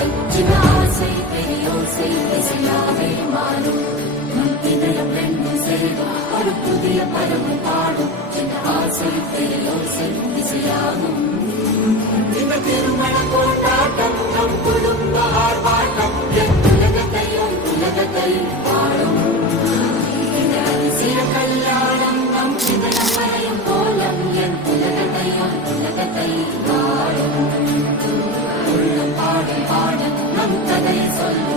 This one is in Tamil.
காதல் சின்ன ஆசை பெரியோசை இசையாவே மாறும் நம் இதயம் ரெண்டும் சேரும் ஒரு புதிய பறவை பாடும் சின்ன ஆசை பெரியோசை இசையாகும் இந்த திருமண கொண்டாட்டம் நம் குடும்ப ஆர்ப்பாட்டம் என் உலகத்தை வாழும் இந்த அதிசய கல்யாணம் நம் இதயம் வரையும் கோலம் என் உலகத்தை வாழும் உள்ளம் பாடல் பாட நம் கதையை சொல்ல